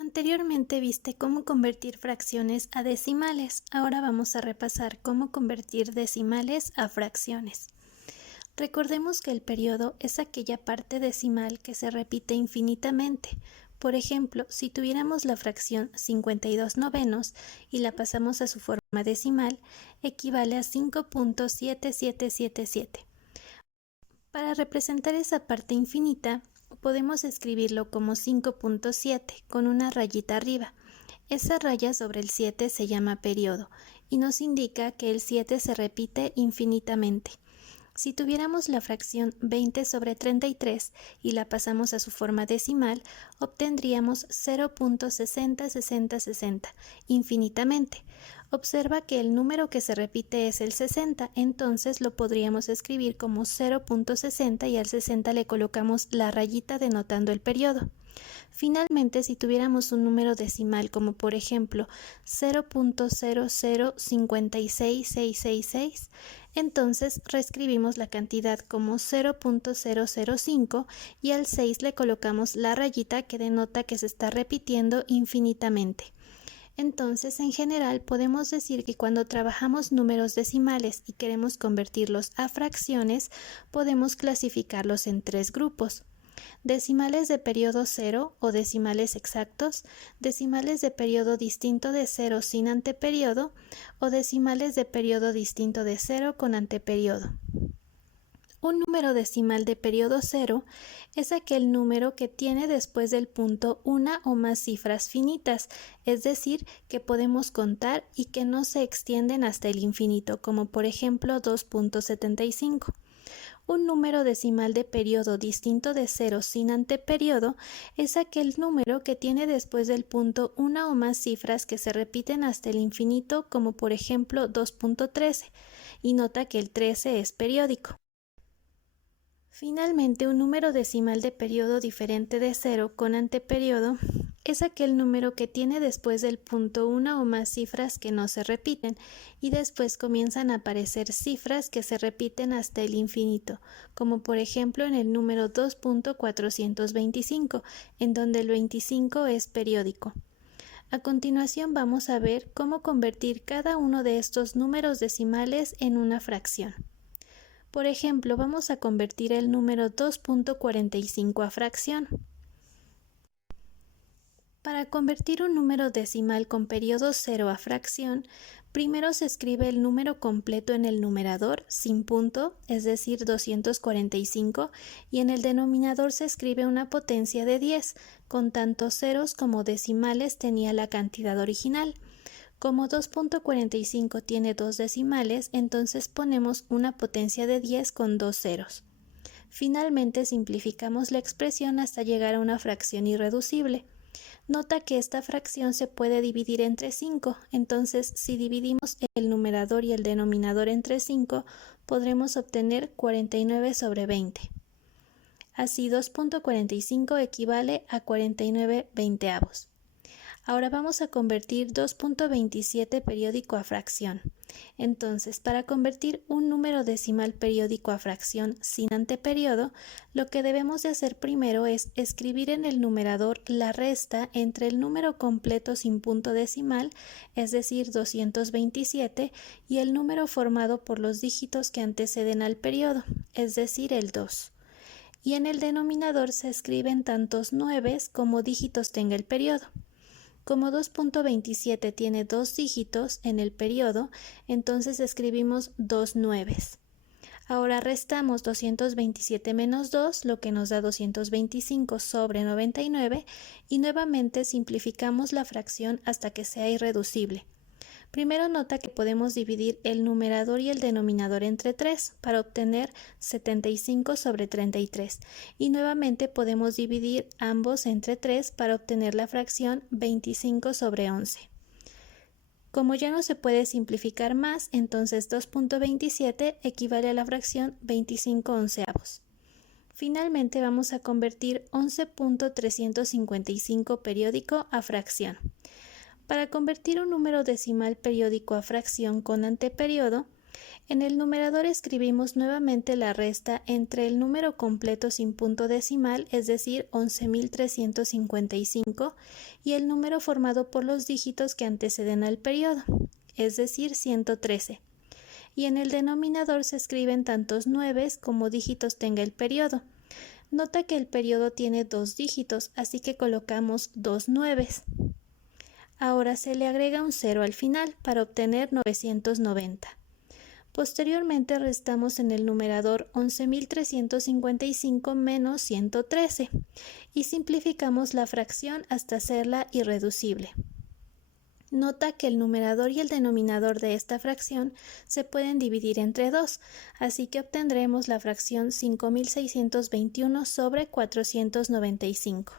Anteriormente viste cómo convertir fracciones a decimales. Ahora vamos a repasar cómo convertir decimales a fracciones. Recordemos que el periodo es aquella parte decimal que se repite infinitamente. Por ejemplo, si tuviéramos la fracción 52 novenos y la pasamos a su forma decimal, equivale a 5.7777. Para representar esa parte infinita, podemos escribirlo como 5.7 con una rayita arriba. Esa raya sobre el 7 se llama periodo y nos indica que el 7 se repite infinitamente. Si tuviéramos la fracción 20 sobre 33 y la pasamos a su forma decimal, obtendríamos 0.606060 infinitamente. Observa que el número que se repite es el 60, entonces lo podríamos escribir como 0.60 y al 60 le colocamos la rayita denotando el periodo. Finalmente, si tuviéramos un número decimal como por ejemplo 0.0056666, entonces reescribimos la cantidad como 0.005 y al 6 le colocamos la rayita que denota que se está repitiendo infinitamente. Entonces, en general, podemos decir que cuando trabajamos números decimales y queremos convertirlos a fracciones, podemos clasificarlos en tres grupos: decimales de periodo cero o decimales exactos, decimales de periodo distinto de cero sin anteperiodo o decimales de periodo distinto de cero con anteperiodo. Un número decimal de periodo cero es aquel número que tiene después del punto una o más cifras finitas, es decir, que podemos contar y que no se extienden hasta el infinito, como por ejemplo 2.75. Un número decimal de periodo distinto de cero sin anteperiodo es aquel número que tiene después del punto una o más cifras que se repiten hasta el infinito, como por ejemplo 2.13, y nota que el 13 es periódico. Finalmente, un número decimal de periodo diferente de cero con anteperiodo es aquel número que tiene después del punto una o más cifras que no se repiten y después comienzan a aparecer cifras que se repiten hasta el infinito, como por ejemplo en el número 2.425, en donde el 25 es periódico. A continuación vamos a ver cómo convertir cada uno de estos números decimales en una fracción. Por ejemplo, vamos a convertir el número 2.45 a fracción. Para convertir un número decimal con periodo cero a fracción, primero se escribe el número completo en el numerador sin punto, es decir, 245, y en el denominador se escribe una potencia de 10, con tantos ceros como decimales tenía la cantidad original. Como 2.45 tiene dos decimales, entonces ponemos una potencia de 10 con dos ceros. Finalmente simplificamos la expresión hasta llegar a una fracción irreducible. Nota que esta fracción se puede dividir entre 5, entonces si dividimos el numerador y el denominador entre 5, podremos obtener 49 sobre 20. Así 2.45 equivale a 49 veinteavos. Ahora vamos a convertir 2.27 periódico a fracción. Entonces, para convertir un número decimal periódico a fracción sin anteperiodo, lo que debemos de hacer primero es escribir en el numerador la resta entre el número completo sin punto decimal, es decir, 227, y el número formado por los dígitos que anteceden al periodo, es decir, el 2. Y en el denominador se escriben tantos nueves como dígitos tenga el periodo. Como 2.27 tiene dos dígitos en el periodo, entonces escribimos dos nueves. Ahora restamos 227 menos 2, lo que nos da 225 sobre 99, y nuevamente simplificamos la fracción hasta que sea irreducible. Primero nota que podemos dividir el numerador y el denominador entre 3 para obtener 75 sobre 33 y nuevamente podemos dividir ambos entre 3 para obtener la fracción 25 sobre 11. Como ya no se puede simplificar más, entonces 2.27 equivale a la fracción 25 onceavos. Finalmente vamos a convertir 11.355 periódico a fracción. Para convertir un número decimal periódico a fracción con anteperiodo, En el numerador escribimos nuevamente la resta entre el número completo sin punto decimal, es decir, 11.355, y el número formado por los dígitos que anteceden al periodo, es decir, 113. Y en el denominador se escriben tantos nueves como dígitos tenga el periodo. Nota que el periodo tiene 2 dígitos, así que colocamos 2 nueves. Ahora se le agrega un 0 al final para obtener 990. Posteriormente restamos en el numerador 11.355 menos 113 y simplificamos la fracción hasta hacerla irreducible. Nota que el numerador y el denominador de esta fracción se pueden dividir entre 2, así que obtendremos la fracción 5.621 sobre 495.